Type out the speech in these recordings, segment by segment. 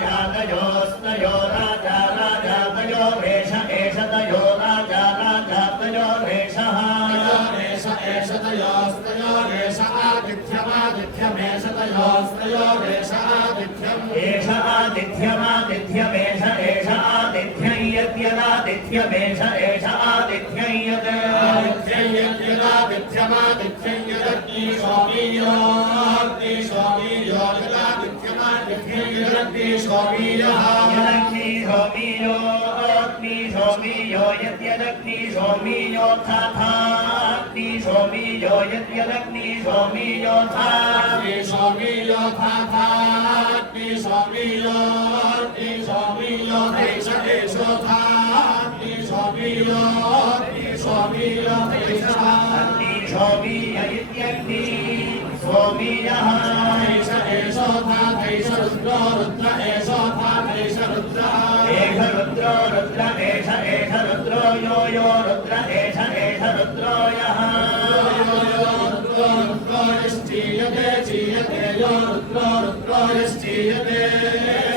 राजातयोस्तयो राजा राजातयो रेष एषतयो राजा राजातयो रेषः रेष एषतयोस्तयो रेष आदिथ्यमादिथ्यमेषतयोस्तयो रेष आदिथ्यम् एष आदिथ्यमादिथ्यमेष एष आदिथ्यं यद्यदादिथ्यमेष एष आदिथ्यं यद् आदिथ्यं यद्यदादिथ्यमादिथ्यं यदग्नि सोमीयो अग्नि सोमीयो यदादिथ्यमादिथ्यं यदग्नि सोमीयः यदग्नि सोमीयो अग्नि सोमीयो यद्यदग्नि सोमीयो तथा अग्नि सोमीयो यद्यदग्नि सोमीयो अग्नि सोमीयो तथा अग्नि सोमीयो अग्नि सोमीयो देश एषोथा अग्नि सोमीयो अग्नि सोमीयो देशः अग्नि सोमीय इत्यग्नि सोमीयः एष एषोथा देश रुद्रो रुद्र एषोथा देश रुद्रः एष रुद्रो रुद्र एष रुद्रो यो यो रुद्र एष रुद्रो यः रुद्रो यश्चीयते चीयते यो रुद्रो रुद्रो यश्चीयते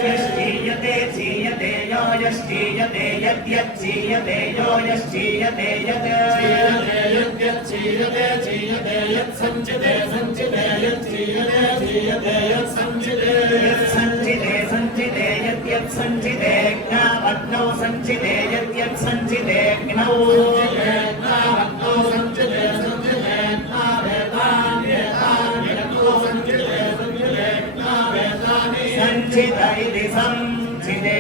यश्चीयते चीयते यो यश्चीयते यद्यच्चीयते यो यश्चीयते यत् चीयते यद्यच्चीयते चीयते यत्सञ्चिते सञ्चिते यच्चीयते चीयते यत्सञ्चिते यत्सञ्चिते सञ्चिते यद्यत्सञ्चिते ज्ञावग्नौ सञ्चिते यद्यत्सञ्चिते ज्ञौ ज्ञावग्नौ सञ्चिते सञ्चिते ज्ञावेतान्येतान्यतो सञ्चिते सञ्चिते ज्ञावेतानि सञ्चित इति सञ्चिते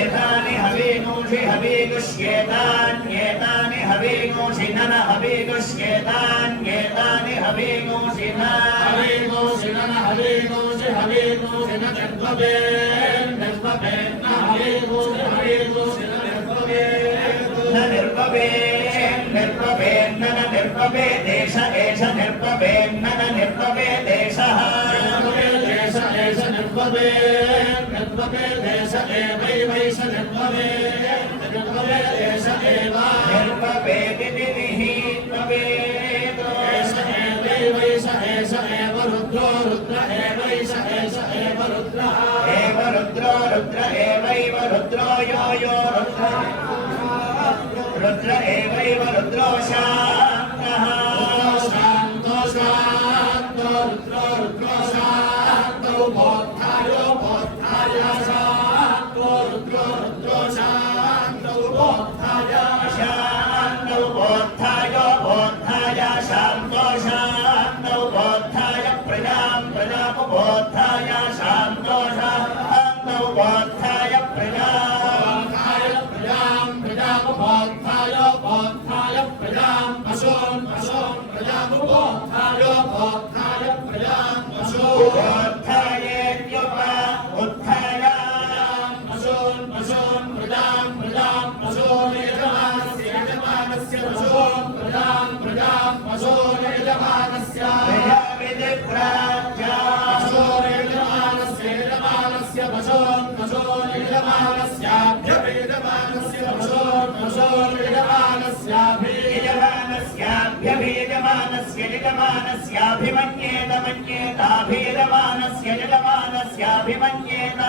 एतानि हवीगुषि हवीगुष्येतान्येतानि हवीगुषि नन हवीगुष्येतान्येतानि हवीगुषि न हवीगुषि नन हवीगुषि हवीगुषि न निर्भवेन् निर्भवेन् न हवीगुषि हवीगुषि न निर्भवेन् न निर्भवेन् निर्भवेन् न निर्भवे देश एष निर्भवेन् न निर्भवे देशः देश एष निर्भवेन् निर्भवे देश एवैवैष निर्भवेन् निर्भवे देश एव निर्भवेदिति निहितवेत् एष एवैवैष एष एव रुद्रो रुद्र एवैष एष एव रुद्रः एव रुद्रो रुद्र एवैव रुद्रो यो यो रुद्र रुद्र एवैव रुद्रो शान्तः शान्तो शान्तो रुद्रो रुद्रो शान्तो बोद्धायो बोद्धाय शान्तो रुद्रो रुद्रो शान्तो बोद्धाय शान्तो बोद्धाय बोद्धाय शान्तो शान्तो बोद्धाय प्रजां प्रजापबोद्धाय शान्तो शान्तो बोद्धाय प्रजां प्रजापबोद्धाय बोद्धाय प्रजां पशून् पशून् प्रजापबोद्धाय बोद्धाय प्रजां पशून् बोद्धायेत्युप उत्थाय पशून् पशून् प्रजां प्रजां पशून् यजमानस्य यजमानस्य पशून् प्रजां प्रजां पशून् यजमानस्य प्रजाविधिप्राज्या पशून् यजमानस्य यजमानस्य पशून् पशून् यजमानस्याभ्यभियजमानस्य पशून् पशून् यजमानस्याभ्यभियजमानस्य यजमानस्याभिमन्येत मन्येताभियजमानस्य यजमानस्याभिमन्येत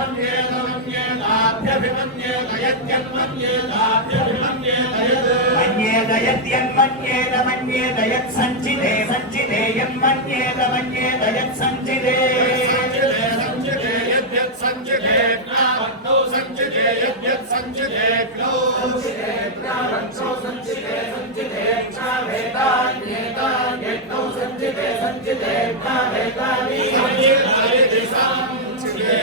मन्येताभ्यभिमन्येत यद्यन्मन्येताभ्यभिमन्येत यद् मन्येत यद्यन्मन्येत मन्येत यत्सञ्चिते सञ्चिते यन्मन्येत मन्येत यत्सञ्चिते सञ्चिते यद्यत्सञ्चिते ज्ञावग्नौ सञ्चिते यद्यत्सञ्चिते ज्ञौ ज्ञावग्नौ सञ्चिते सञ्चिते ज्ञावेतान्येतान्यग्नौ सञ्चिते सञ्चिते ज्ञावेतानि सञ्चिते सञ्चिते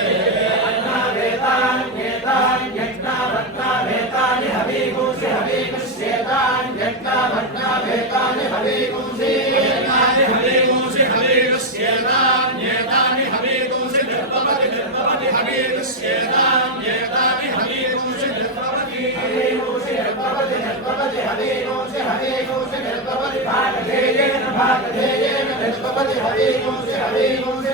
ज्ञावेतान्येतान्यज्ञावग्नावेतानि हवीगुषि हवीगुष्येतान्यज्ञावग्नावेतानि हवीगुषि हवीगुषि हवीगुष्येतान्येतानि हवीगुषि निर्भवति निर्भवति हवीगुष्येतान्येतानि हवीगुषि निर्भवति हवीगुषि निर्भवति निर्भवति हवीगुषि हवीगुषि निर्भवति भागधेयेन भागधेयेन निर्भवति हवीगुषि हवीगुषि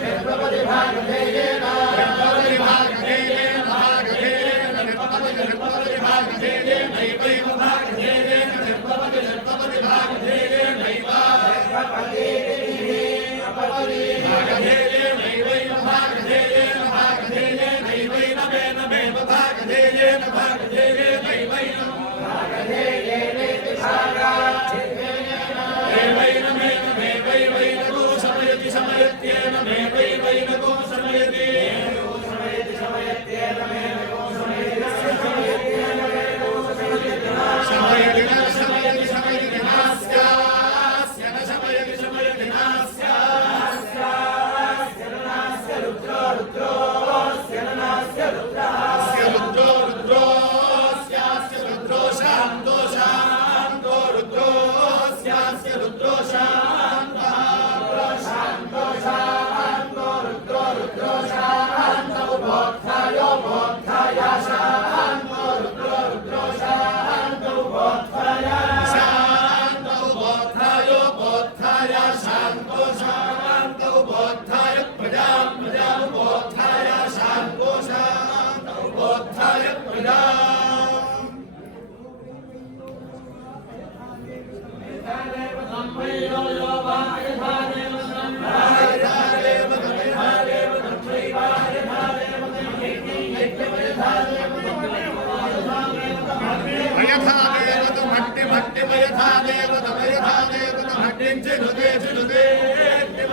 దేవతమయథా దేవతమగ్నించి నుదే చినుదే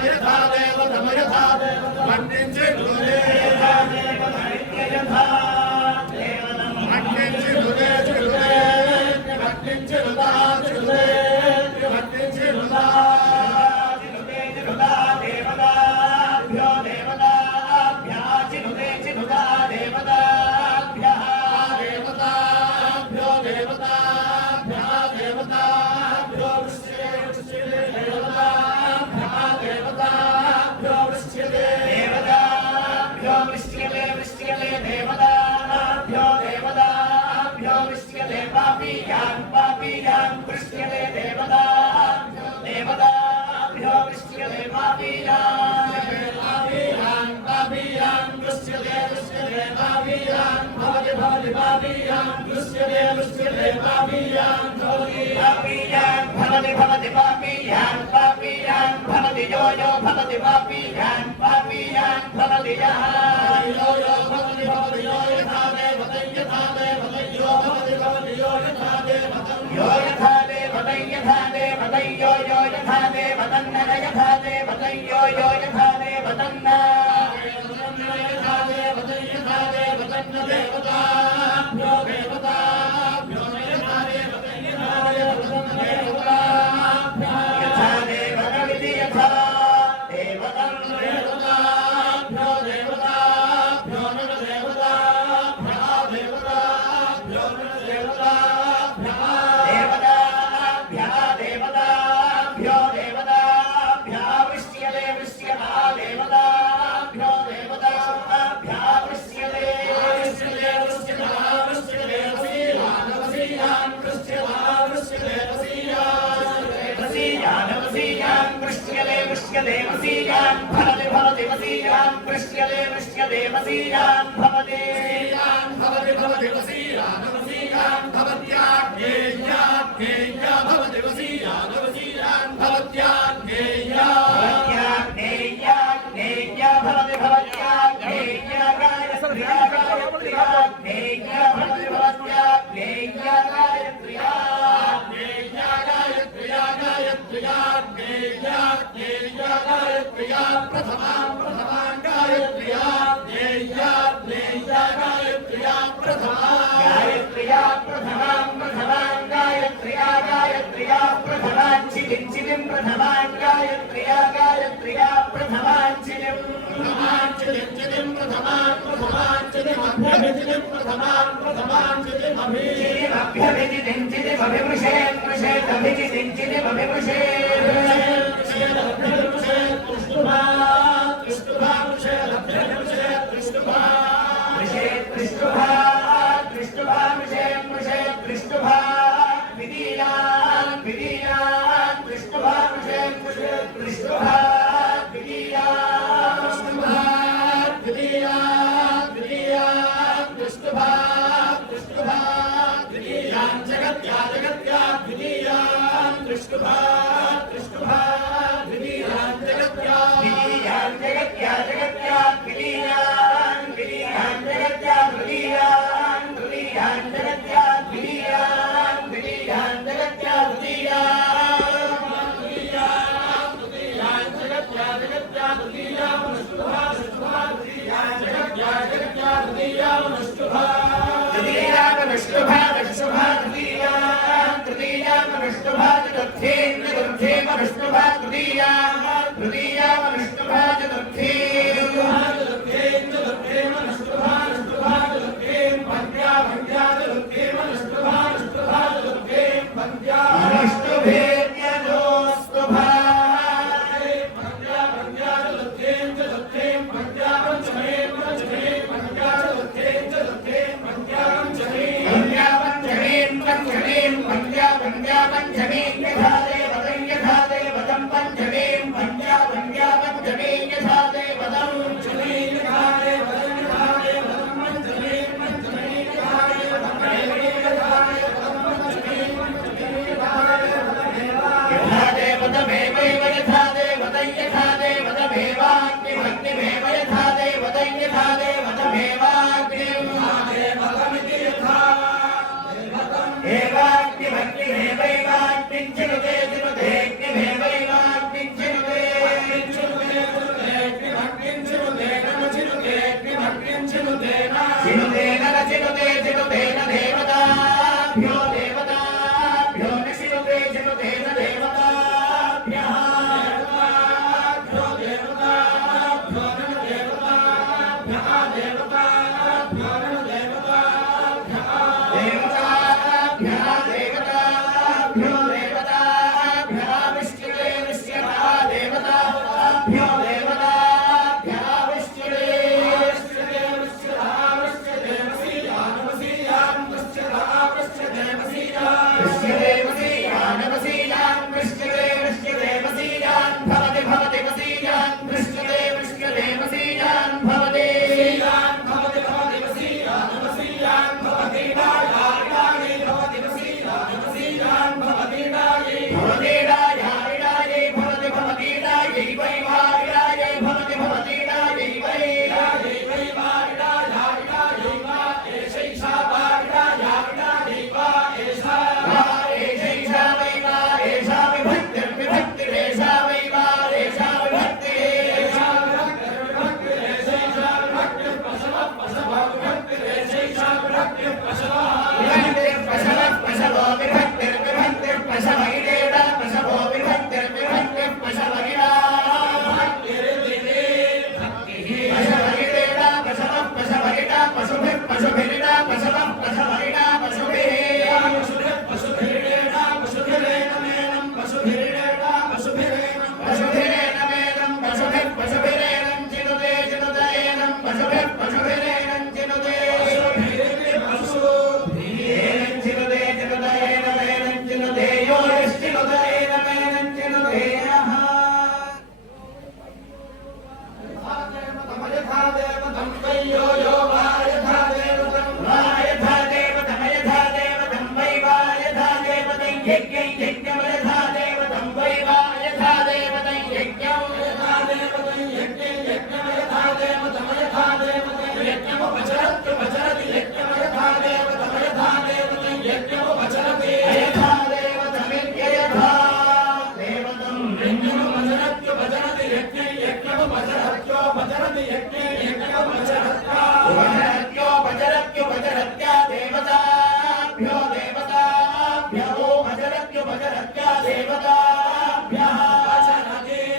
యథా దేవతమయథా దేవతమగ్నించి నుదే అగ్నించి నుదే చినుదే అగ్నించి నుదా చినుదే అగ్నించి నుదా దేవతాభ్యో దేవతాభ్యా చినుదే చినుదా దేవతాభ్యః దేవతాభ్యో దేవతాభ్యా దేవతాభ్యో వృష్యతే దేవతాభ్యా దేవతాభ్యో వృష్యతే దేవతాభ్యో వృష్యతే వృష్యతే దేవతాభ్యో దేవతాభ్యో వృష్యతే పాపీయాన్ పాపీయాన్ వృష్యతే దేవతాభ్యో దేవతాభ్యో వృష్యతే పాపీయాన్ పాపీయాన్ పాపీయాన్ వృష్యతే వృష్యతే పాపీయాన్ భవతి భవతి పాపీయాన్ వృష్యతే వృష్యతే పాపీయాన్ భవతి పాపీయాన్ భవతి భవతి పాపీయాన్ పాపీయాన్ భవతి యో యో భవతి పాపీయాన్ పాపీయాన్ భవతి యః యో యో భవతి భవతి యో యథా దేవతై యథా దేవతై యో భవతి భవతి యో యథా దేవతై యో యథా దేవతై యథా దేవతై యో యో యథా దేవతన్న యథా దేవతై యో యో యథా దేవతన్న యథా దేవతై యథా దేవతన్న దేవతాభ్యో దేవతాభ్యో యథా దేవతై యథా దేవతన్న దేవతాభ్యో యథా దేవతమితి యథా దేవతం దేవతాభ్యో దేవతాభ్యో నర దేవతాభ్యా దేవతాభ్యో నర దేవతాభ్యా దేవతాభ్యా దేవతాభ్యో దేవతాభ్యా వృష్యతే వృష్యతా దేవతాభ్యో దేవతాభ్యా వృష్యతే వృష్యతే వృష్యతా వృష్యతే వసీయాన్ వసీయాన్ వృష్యతా వృష్యతే వసీయాన్ వసీయాన్ వృష్యతే వృష్యతే వసీయాన్ భవతి భవతి వసీయాన్ వృష్యతే వృష్యతే వసీయాన్ భవతి భవతి భవతి వసీయాన్ వసీయాన్ భవత్యాజ్ఞేయాజ్ఞేయా భవతి వసీయాన్ వసీయాన్ భవత్యాజ్ఞేయా భవత్యాజ్ఞేయా భవతి భవత్యాజ్ఞేయా గాయత్ర్యా గాయత్ర్యా జ్ఞేయా భవతి భవత్యాజ్ఞేయా గాయత్ర్యా జ్ఞేయా గాయత్ర్యా గాయత్ర్యా జ్ఞేయా జ్ఞేయా గాయత్ర్యా ప్రథమాం ప్రథమాం గాయత్ర్యా జ్ఞేయా జ్ఞేయా గాయత్ర్యా ప్రథమాం గాయత్ర్యా ప్రథమాం ప్రథమాం గాయత్ర్యా గాయత్ర్యా ప్రథమాం చిలిం చిలిం ప్రథమాం గాయత్ర్యా గాయత్ర్యా ప్రథమాం చిలిం ప్రథమాం చిలిం చిలిం ప్రథమాం ప్రథమాం చిలిం అభ్యభిచిలిం ప్రథమాం ప్రథమాం చిలిం అభ్యభిచిలిం చిలిం అభివృషేత్ వృషేత్ అభిచిలిం చిలిం వృషేత్ వృషేత్ అభ్యభిషేత్ కృష్ణుభా కృష్ణుభా వృషేత్ అభ్యభిషేత్ కృష్ణుభా వృషేత్ కృష్ణుభా కృష్ణుభా వృషేత్ వృషేత్ కృష్ణుభా విదీయాన్ విదీయాన్ కృష్ణుభా వృషేత్ వృషేత్ కృష్ణుభా విదీయాన్ కృష్ణుభా విదీయాన్ విదీయాన్ కృష్ణుభా కృష్ణుభా విదీయాన్ జగత్యా జగత్యా విదీయాన్ కృష్ణుభా కృష్ణుభా విదీయాన్ జగత్యా విదీయాన్ జగత్యా జగత్యా విదీయాన్ విదీయాన్ జగత్యా విదీయాన్ విదీయాన్ జగత్యా విదీయాన్ విదీయాన్ జగత్యా విదీయాన్ విదీయాన్ జగత్యా జగత్యా విదీయాన్ కృష్ణుభా కృష్ణుభా విదీయాన్ జగత్యా జగత్యా విదీయాన్ కృష్ణుభా విదీయాన్ కృష్ణుభా కృష్ణుభా విదీయాన్ తృతీయాన్ కృష్ణుభా చతుర్థీం చతుర్థీం కృష్ణుభా తృతీయాన్ తృతీయాన్ కృష్ణుభా చతుర్థీం చతుర్థీం చతుర్థీం కృష్ణుభా కృష్ణుభా చతుర్థీం పంచా పంచా చతుర్థీం కృష్ణుభా కృష్ణుభా చతుర్థీం పంచా విష్ణుభేద్యనోస్తుభా పంచా పంచా చతుర్థీం చతుర్థీం పంచా పంచమీం పంచమీం పంచా చతుర్థీం చతుర్థీం పంచా పంచమీం పంచా పంచమీం పంచమీం పంచా పంచా పంచమీం యథా దేవతం యథా దేవతం పంచమీం పంచా పంచా పంచమీం యథా దేవతం పంచమీం యథా దేవతం యథా దేవతం పంచమీం పంచమీం యథా దేవతం యథా దేవతం పంచమీం పంచమీం యథా దేవతమేవైవ యథా దేవతం యథా దేవతమేవాగ్నిమగ్నిమేవ యథా దేవతం యథా దేవతమేవాగ్నిం దేవతమితి యథా ఏవాగ్నిమగ్నిమేవైవాగ్నిం చ यज्ञं यज्ञमयथा देवतं वै वा यथा देवतं यज्ञं यथा देवतं यज्ञं यज्ञमयथा देवतमयथा देवतं यज्ञमुपचरति यज्ञमयथा देवतमयथा देवतं यज्ञमुपचरति यथा देवतमित्ययथा देवतं यज्ञमुपचरत्युपचरति यज्ञं यज्ञमुपचरत्योपचरति यज्ञं यज्ञमुपचरत्योपचरत्युपचरत्या देवताभ्यो देवताभ्यो उपचरत्युपचरत्या देवताभ्यः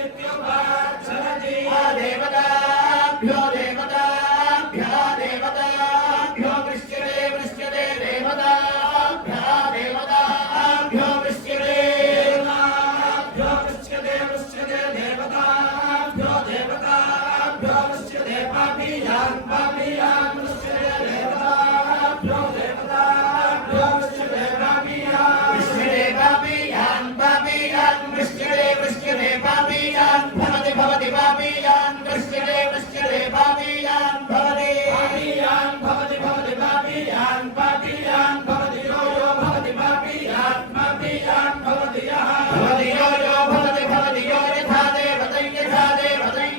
उपचरतीत्युपचरति देवताभ्यो देवताभ्यः देवताभ्यो वृष्यते वृष्यते देवताभ्यः देवताभ्यो वृष्यते देवताभ्यो वृष्यते वृष्यते देवताभ्यो देवताभ्यो वृष्यते पापीयान् पापीयान् वृष्यते देवताभ्यो देवताभ्यो वृष्यते पापीयान् वृष्यते पापीयान् पापीयान् वृष्यते वृष्यते पापीयान् भवति भवति पापीयान् वृष्यते वृष्यते पापीयान् भवति पापीयान् भवति भवति पापीयान् पापीयान् भवति यो यो भवति पापीयान् पापीयान् भवति यः भवति यो यो भवति यो यथा देवतं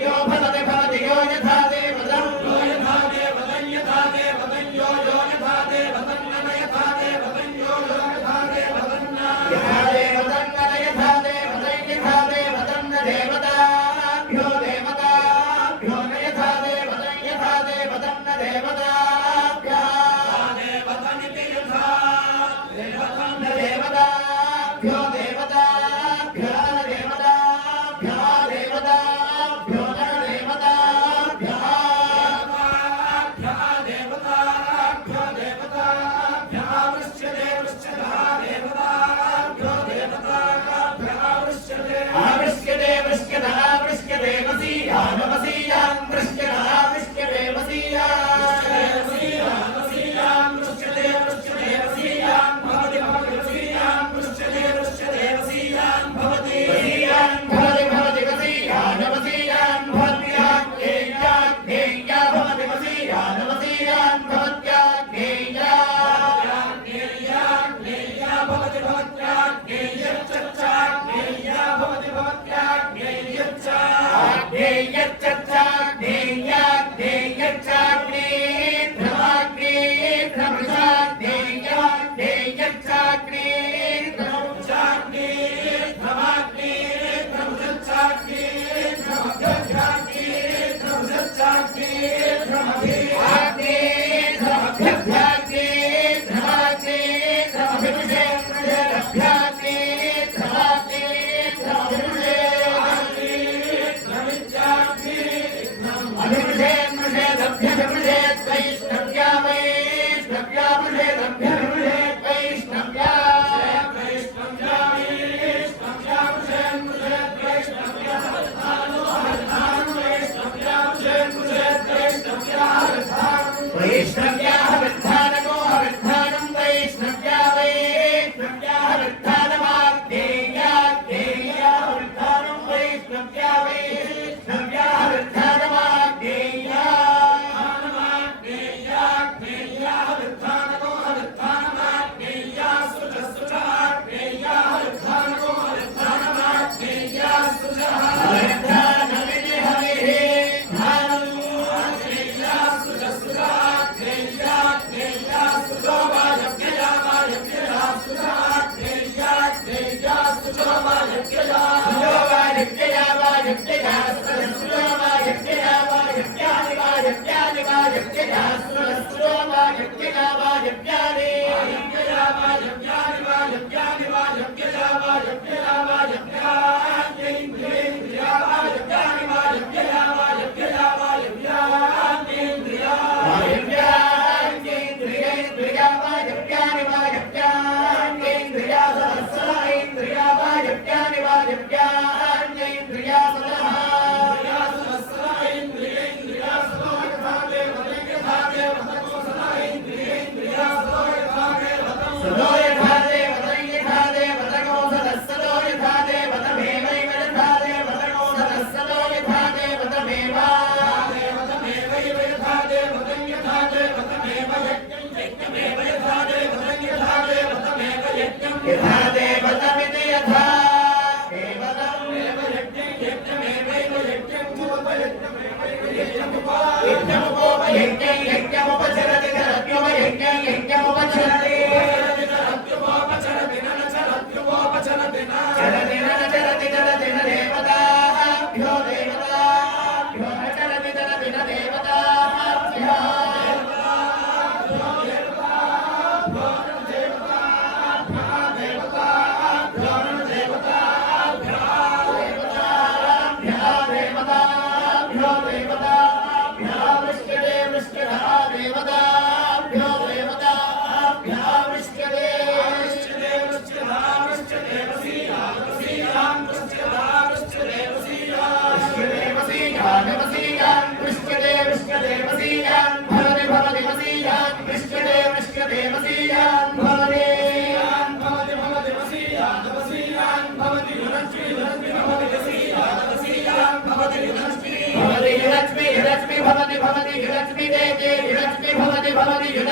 यो भवति यो यथा देवतं यो यथा देवतं यथा देवतं यो यो यथा देवतं न यथा देवतं यो यो यथा देवतं न यथा देवतं न यथा देवतं यथा देवतं न देवताभ्यो देवताभ्यो न यथा देवतं न देवताभ्यः देवतमिति यथा देवतं न देवताभ्यो देवताभ्यः देवताभ्यः देवताभ्यो न देवताभ्यः देवताभ्यो देवताभ्यः वृष्यते वृष्यतः देवताभ्यो देवताभ्यः वृष्यते वृष्यते वृष्यतः वृष्यते वसीयान् वसीयान् वृष्यतः वृष्यते वसीयान् वसीयान् वृष्यते वृष्यते वसीयान् भवति भवति वसीयान् वृष्यते वृष्यते वसीयान् भवति वसीयान् भवति भवति वसीयान् वसीयान् भवत्या ज्ञेया ज्ञेया भवति वसीयान् वसीयान् भवत्या ज्ञेया ज्ञेया ज्ञेया भवति भवत्या ज्ञेयच्चा ज्ञेया भवति भवत्या ज्ञेयच्चा ज्ञेयच्चा ज्ञेया ज्ञेयच्चा ज्ञेयध्रमाग्ने ध्रमृषा ज्ञेया ज्ञेयच्चा ज्ञेयध्रमृषा ज्ञेयध्रमाग्ने ध्रमृषा ज्ञेयध्रमभ्यभ्या ज्ञेयध्रमृषा ज्ञेयध्रमभ्याग्ने ध्रमभ्यभ्या ज्ञेयध्रमाग्ने ध्रमभिषे ध्रमभ्याग्ने ध्रमाग्ने ध्रमभिषे अभिषे मृषेदभ्यभिषे वैष्णव्या वैष्णव्या मृषेदभ्यभिषे वैष्णव्या वैष्णव्या वैष्णव्या मृषे वैष्णव्या वैष्णव्या मृषे वैष्णव्या वैष्णव्या हविर्धानको हविर्धानं वैष्णव्या वै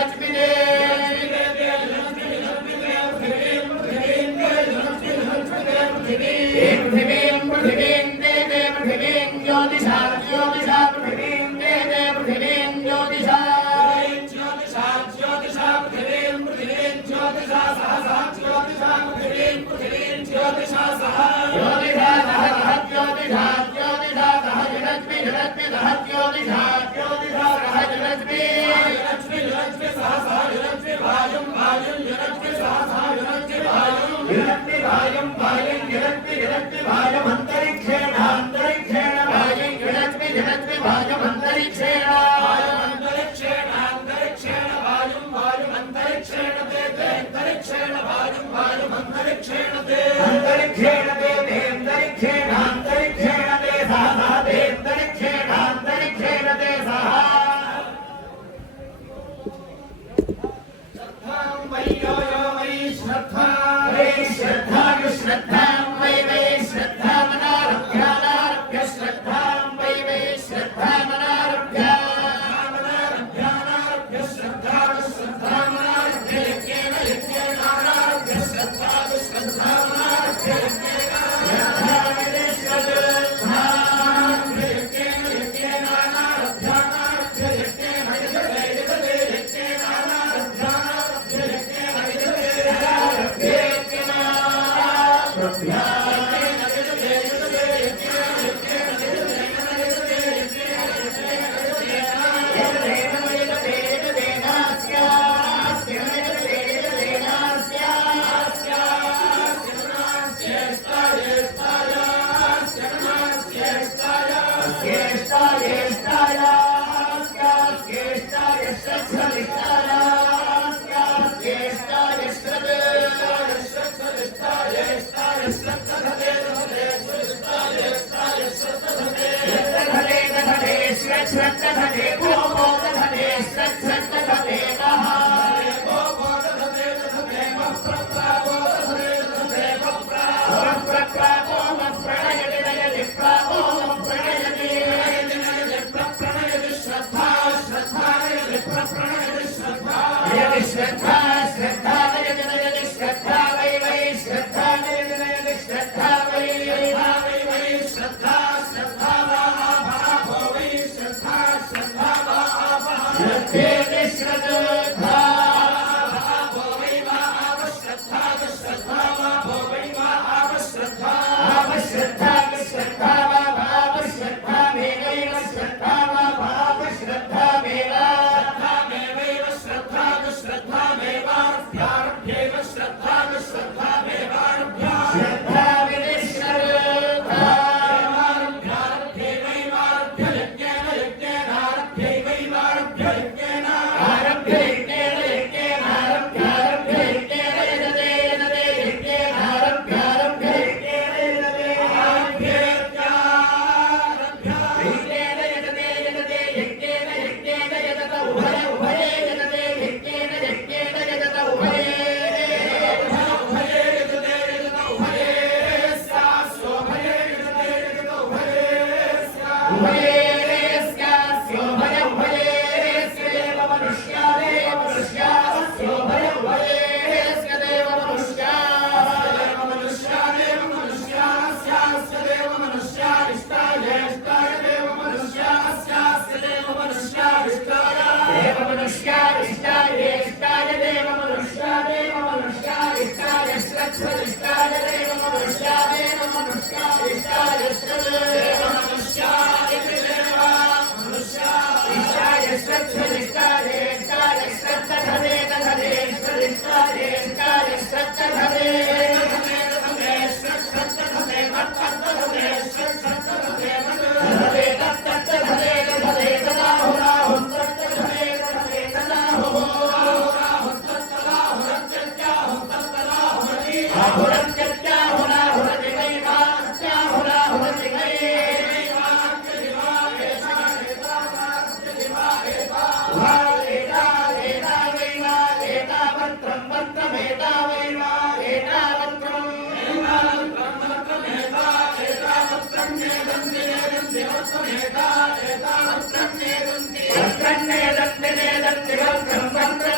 Thank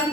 you.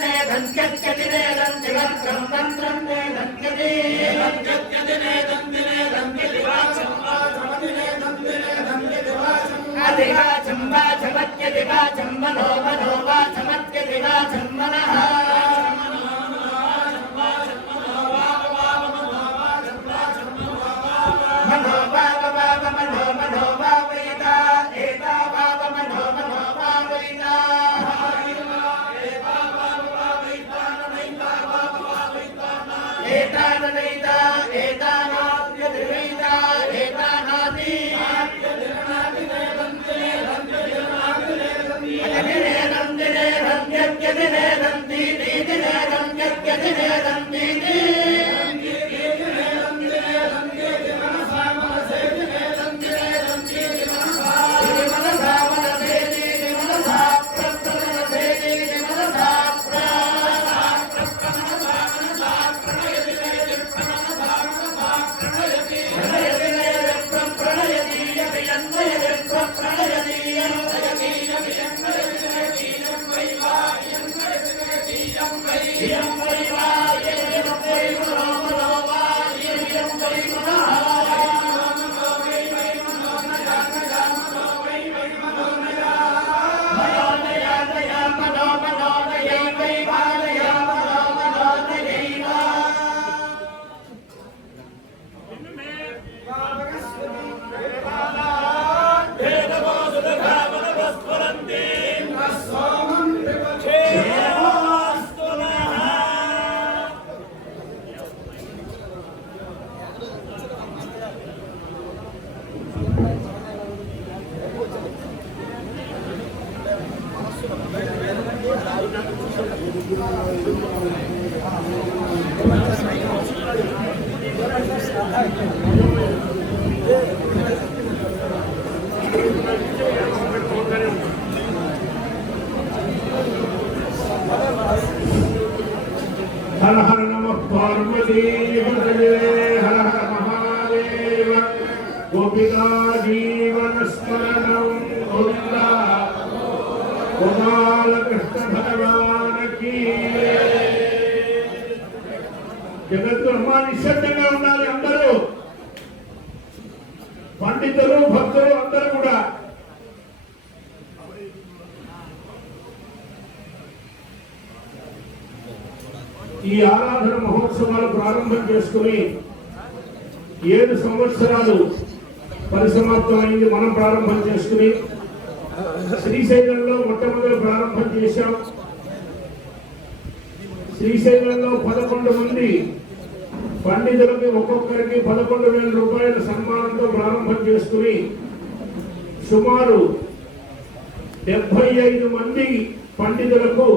हर हर नमः पार्वती हर हर महादेव गोपिका जीवन स्मरणं गोविंदा गोपाल कृष्ण भगवान की जगत నిశ్శబ్దంగా ఉండాలి అందరూ పండితులు భక్తులు అందరూ కూడా ఈ ఆరాధన మహోత్సవాలు ప్రారంభం చేసుకుని 7 సంవత్సరాలు పరిసమాప్తమైంది. మనం ప్రారంభం చేసుకుని శ్రీశైలంలో మొట్టమొదటి ప్రారంభం చేశాం. శ్రీశైలంలో 11 మంది పండితులకి ఒక్కొక్కరికి 11,000 రూపాయల సన్మానంతో ప్రారంభం చేసుకుని సుమారు 75 మంది పండితులకు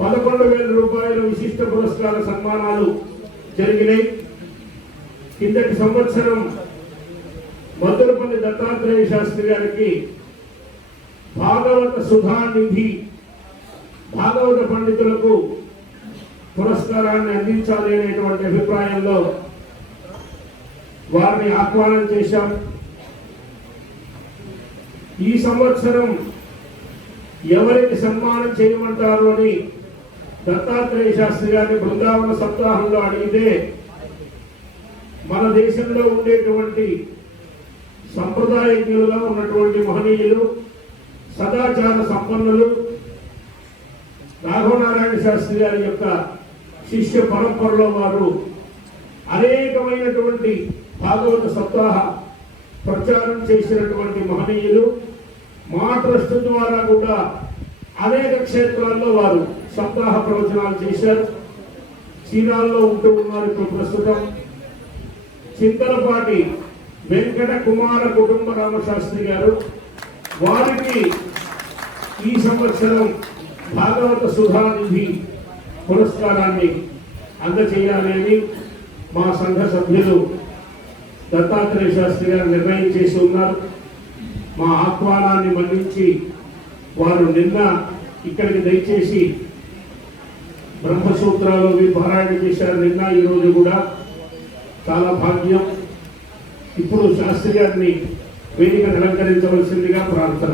11,000 రూపాయల విశిష్ట పురస్కార సన్మానాలు జరిగినాయి. కిందటి సంవత్సరం మద్దులపల్లి దత్తాత్రేయ శాస్త్రి గారికి భాగవత సుధానిధి భాగవత పండితులకు పురస్కారాన్ని అందించాలి అనేటువంటి అభిప్రాయంలో వారిని ఆహ్వానం చేశాం. ఈ సంవత్సరం ఎవరికి సన్మానం చేయమంటారు అని దత్తాత్రేయ శాస్త్రి గారిని బృందావన సప్తాహంలో అడిగితే మన దేశంలో ఉండేటువంటి సంప్రదాయజ్ఞులుగా ఉన్నటువంటి మహనీయులు సదాచార సంపన్నులు రాఘవనారాయణ శాస్త్రి గారి యొక్క శిష్య పరంపరలో వారు అనేకమైనటువంటి భాగవత సప్తాహ ప్రచారం చేసినటువంటి మహనీయులు. మా ట్రస్ట్ ద్వారా కూడా అనేక క్షేత్రాల్లో వారు సప్తాహ ప్రవచనాలు చేశారు. చీరాల్లో ఉంటూ ఉన్నారు ఇప్పుడు ప్రస్తుతం. చింతలపాటి వెంకట కుమార కుటుంబ రామశాస్త్రి గారు, వారికి ఈ సంవత్సరం భాగవత సుధానిధి పురస్కారాన్ని అందచేయాలని మా సంఘ సభ్యులు దత్తాత్రేయ శాస్త్రి గారు నిర్ణయం చేసి ఉన్నారు. మా ఆహ్వానాన్ని మన్నించి వారు నిన్న ఇక్కడికి దయచేసి బ్రహ్మసూత్రాలు పారాయణ చేశారు. నిన్న ఈరోజు కూడా చాలా భాగ్యం. ఇప్పుడు శాస్త్రి గారిని వేదిక అలంకరించవలసిందిగా ప్రార్థన.